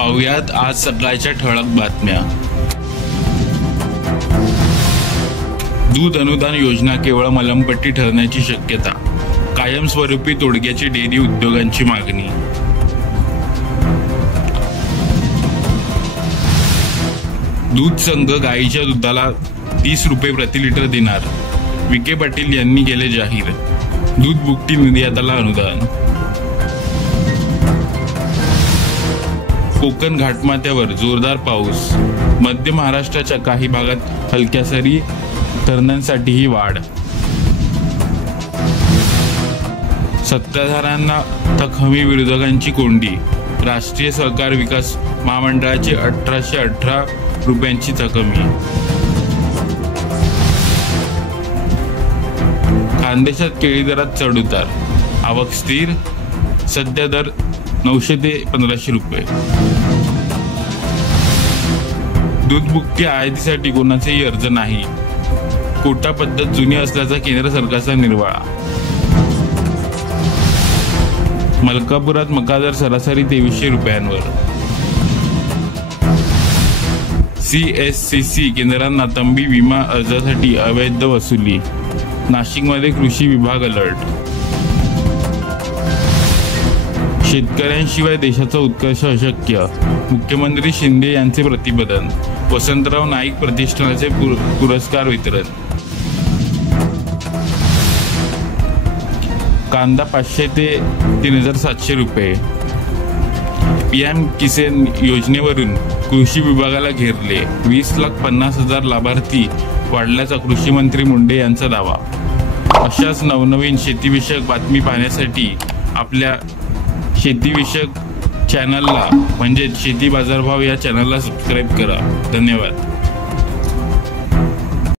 पाहुयात आज सकाळच्या ठळक बातम्या। दूध अनुदान योजना केवळ मलमपट्टी ठरण्याची शक्यता, कायमस्वरूपी तोडग्याची डेअरी उद्योगांची मागणी। दूध संघ गाईच्या दुधाला 30 रुपये प्रति लिटर देणार, विखे पाटील यांनी केले जाहीर। दूध भुकटी निर्याताला अनुदान। कोकण घाटमाथ्यावर जोरदार पाऊस, मध्य महाराष्ट्राच्या काही भागात हलक्या सरी, धरणांसाठीही वाढ। सत्ताधाऱ्यांना थक हमी, विरोधकांची कोंडी, राष्ट्रीय सहकार विकास महामंडळाची 1818 रुपयांची थकमी। खानदेशात केळी दरात चढउतार, आवक स्थिर, सध्या दर 900 ते 1500 रुपये। दूध भुकटी आयातीसाठी कोणाचाही अर्ज नाही, कोटा पद्धत जुनी असल्याचा केंद्र सरकारचा निर्वाळा। मलकापुरात मका दर सरासरी 2300 रुपयांवर। CSCC केंद्रांना तंबी विमा अर्जासाठी अवैध वसुली, नाशिकमध्ये कृषी विभाग अलर्ट। शेतकऱ्यांशिवाय देशाचा उत्कर्ष अशक्य, मुख्यमंत्री शिंदे यांचे प्रतिपादन। वसंतराव नाईक प्रतिष्ठानाचे पुरस्कार वितरण। कांदा 500 ते 3700 रुपये। PM किसान योजनेवरून कृषी विभागाला घेरले, 20,50,000 लाभार्थी वाढल्याचा कृषी मंत्री मुंडे यांचा दावा। अशाच नवनवीन शेतीविषयक बातमी पाहण्यासाठी आपल्या शेतीविषयक चॅनलला म्हणजे शेती बाजारभाव या चॅनलला सबस्क्राईब करा। धन्यवाद।